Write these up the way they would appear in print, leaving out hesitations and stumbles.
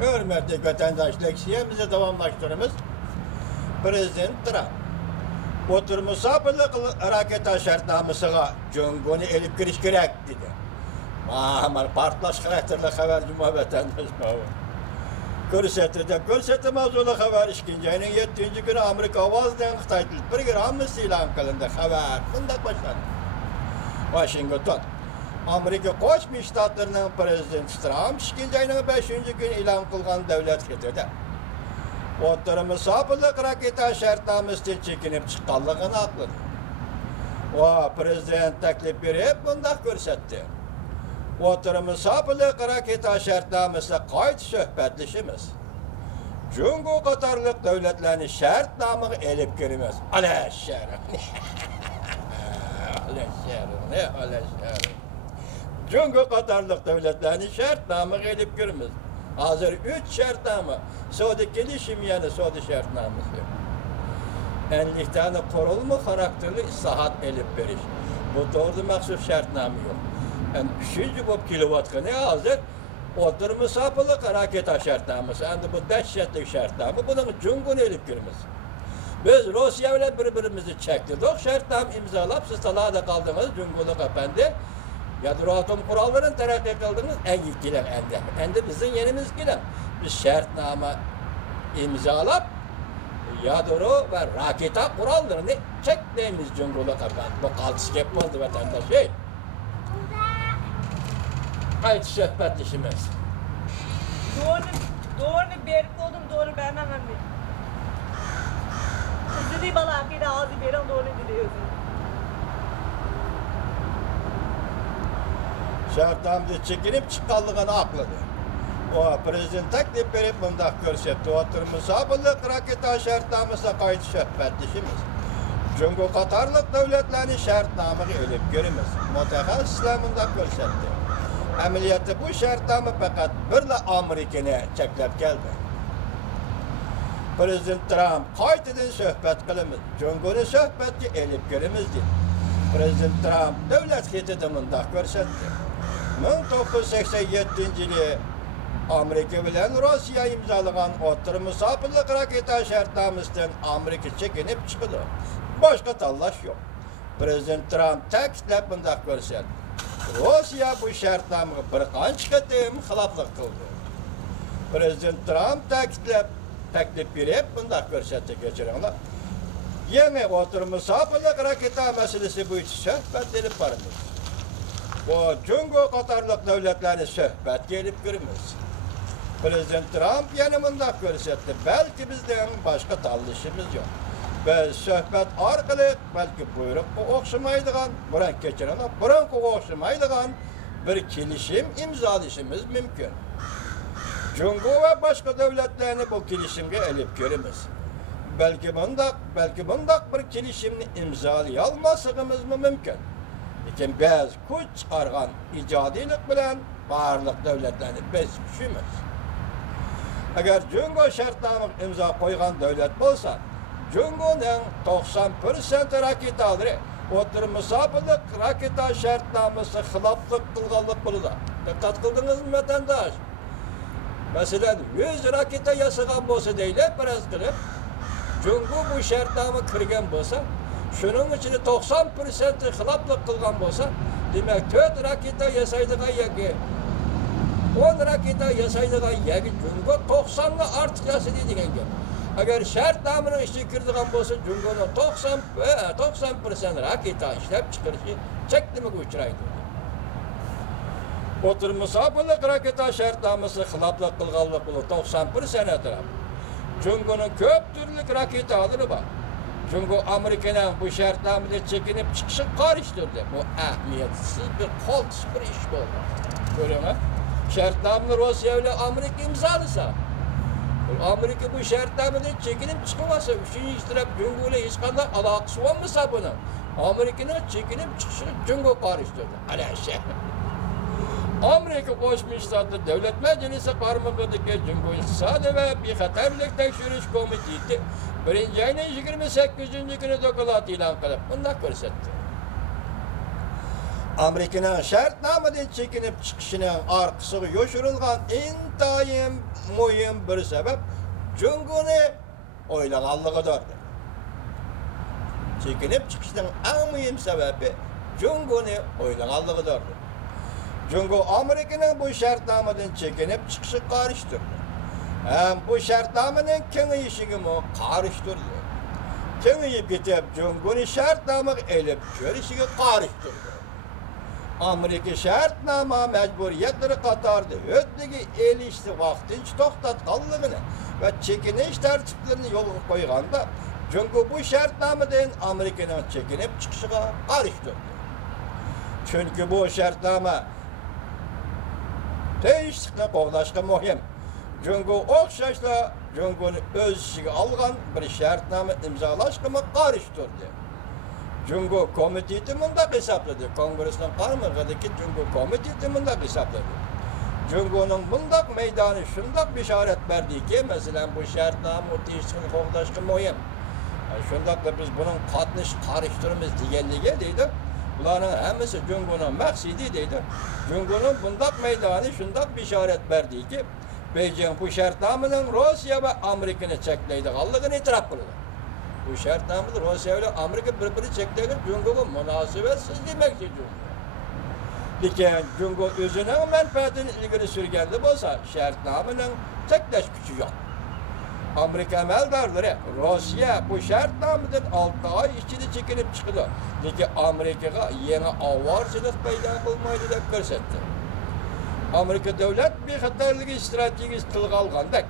Hürmetli vatandaş leksiyemizi devamlaştırımız Prezident Trump. Oturmuşsa bılık raket şartnamasıga Cungunu elip giriş gerek dedi. Mahmar partlaş karakterli haber cuma vatandaş mağu. Görsetemez ola haber işkince ayının 7. günü Amerika avazdan Xitaytılık bir gramız ilan kılındı haber. Bundak başladı. Washington. Amerika Koçmuş Ştatlarının Prezidenti Trump işkince ayının 5. gün ilan kılgan devlet getirdi. Oturmuşsa bılık raket şartnamasından çekinip çıkanlığını atladı. O prezident teklif verip bundak görsetti. Oturmuşsa bılık raket şartnaması kayıt söhbetlişimiz. Cungo Katarlık devletlerini şartnamı elip girmez. Aleşşerim. Aleşşerim. Cungo Katarlık devletlerini şartnamı elip girmez. Hazır 3 şartnamı. Sodi gelişim yani Sodi şartnaması. Enlikten korulma karakterli islahat elip veriş. Bu doğru mahsus şartnamı yok. Yani 3. bu kilovatkanı hazır oturmuşsa bılık raket şartnaması. Yani bu dehşetli şartnamı. Bunun Cungo'nu elip girmez. Biz Rusya ile birbirimizi çektik. Şartnam imzalap siz talada kaldınız Cungo'luk efendi. Yadro atom kurallarını terakki kıldınız en ilgilen ende. Ende bizim yenimiz gilen. Biz şartnama imzalap yadro ve raketa kurallarını çektiğimiz Cungo'luk efendi. Bu kaltısı yapmadı vatandaş şey. Haydi söhbetlişimiz. Doğru berip oldum, doğru vermem mi? Sizi balakide ağzı verin, doğru biliyorsun. Şartnamda çekinip çıkanlığını akladı. O prezident teklif verip bundak görsetti. Oturmuşsa bılık raket şartnaması kayıt söhbetlişimiz. Cungo Katarlık devletlerini şartnamını ölüp görümüz. Mütehassisler bundak görsetti. Ameliyatı bu şartnamı fakat birle Amerika'ya çeklep geldi. Prezident Trump kayıtıdan söhbet kılımız. Cungo'nu söhbeti elip görümüzdü. Prezident Trump devlet hitidimindak görsetti. 1987 yılı Amerika bilen Rusya imzalagan oturmuşsa bılık raket şartnamasından Amerika çekinip çıkıldı. Başka tallaş yok. Prezident Trump teklif bundak görsetti. Rusya bu şartnamı bir qancha qatim xiloflik qildi. Prezident Trump teklif berib bunday ko'rsatdi kechiringlar. Yangi oturmuşsa bılık raketa meselesi bo'yicha suhbat elib boramiz. Bu Cungo qatorliq davlatlarni suhbatga elib kiramiz. Prezident Trump yana bunday ko'rsatdi. Balki bizdan boshqa tanlashimiz yo'q. Biz suhbat orqali balki buyruqqa o'xshamaydigan, biron kechiringlar, bironga o'xshamaydigan bir kelishim imzolashimiz mumkin. Cungo va boshqa davlatlarni bu kelishimga elib kiramiz. Belki bundak bir kelishimni imzolay olmasligimiz mumkin. Lekin biz kuch chiqargan ijodiylik bilan barliq davlatlarni biz tushimiz. Agar Cungo shartnoma imzo qo'ygan davlat bo'lsa, Cungo'nun 90% raketaları oturmuşsa bılık raketa şartnaması xiloflik qilganlik bo'ladi. Diqqat qildingizmi vatandaş? Mesela 100 raketa yasagan bo'lsa deylik, biroz qilib, Cungo bu şartnoma kirgan bo'lsa, shuning ichida 90% xiloflik qilgan bo'lsa, demak 4 raketa yasaydigan yoki 10 raketa yasaydigan yoki Cungo 90 ga ortiq yasaydi degan gap. Agar shartnomaning ichiga kiradigan bo'lsa, Cungo'ning 90% raketa ishlab chiqarishi cheklimaga uchraydi. Oturmuşsa bılık raketa shartnomasi xiloflik qilganlik bilan 90% atraf. Cungo'ning ko'p turli raketalari bor. Cungo Amerikaning bu shartnomada chekinib chiqishi qarishtirdi. Bu ahamiyatsiz bir qoltish bir ish bo'ldi. Ko'ringlar. Shartnomani Rossiya bilan Amerika imzolasa, Amerika bu shartnomadan chekinib chiqmasa, 3-chi taraf Cungo bilan hech qanday aloqasi bo'lmasa buni, Amerikaning chekinib chiqishi Cungo qarishtirdi. Alasha. Amerika Qo'shma Shtatlar Davlat Majlisi qarmog'idagi Cungo iqtisodiy va bexatarlik tekshirish komiteti 1-oyning 28-kuni doklad e'lon qilib, bunday ko'rsatdi. Amerika'nın şartnamadan çekinip çıkışının arkası yoşurulgan intayim mühim bir sebep Cumhur'u oylaganlığıdır. Çekinip çıkışının en mühim sebebi Cumhur'u oylaganlığıdır. Cumhur Amerika'nın bu şartnamadan çekinip çıkışı karıştırdı. Hem bu şartnamanın kengeyişini karıştırdı. Kengeyip gidip Cumhur'un şartnamanı elip görüşünü karıştırdı. Amerika şartnama mecburiyetleri katardı. Ötdeki elişti vaktinç toxtatqanlığını ve çekiniş tertiplerini yolga koyganda çünkü bu şartnamadan Amerika'nın çekinip çıkışıga karıştırdı. Çünkü bu şartnama teşvikle qoğlaşqa mühim. Çünkü okşaşla Cumhur'un öz işiga algan bir şartnama imzalaşqımı karıştırdı. Cumhur Komiteti mundaq hesapladı. Kongresinin qarmağıdaki Cumhur Komiteti mundaq hesapladı. Cumhur'un mundaq meydanı şundaq bişaret verdi ki, mesela bu şartnama teşvikini qoğlaşqa mühim. Şundaq da biz bunun qatnış qarıştırımız degenlige deydi. Buların hemisi Cumhur'un məqsidi deydi. Cumhur'un bundaq meydanı şundaq bişaret verdi ki, Beijing bu şartnamanın Rusya ve Amerika'nı çekleydiğini itiraf kıldı. Bu şartnamada Rusya ile Amerika birbirini çektiği Cumhur'un münasebetsiz demektir Cumhur. Lakin Cumhur özünün menfaatini ilgili sürgende olsa şartnamanın tekleş gücü yok. Amerika əməldarları Rusya bu şartnamadan 6 ay içinde çekilip çıkdı. Lakin Amerika'ya yeni avarcılık peyda kılmaydı deb gösterdi. Amerika devlet bir xatarlığı stratejisi tilga alganda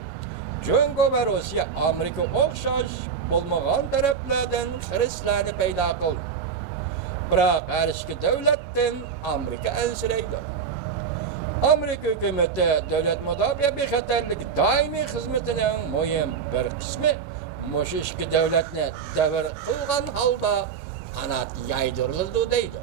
Cumhur ve Rusya Amerika okşaş olmagan taraflardan xiristlarni paydo qildi. Biroq har ikki davlatdan Amerika ansiraydi. Amerika hukumati davlat mudofaa bexatarligi doimiy xizmatining muhim bir qismi mushu ikki davlatni davr qilgan holda qanot yaydirildi deydi.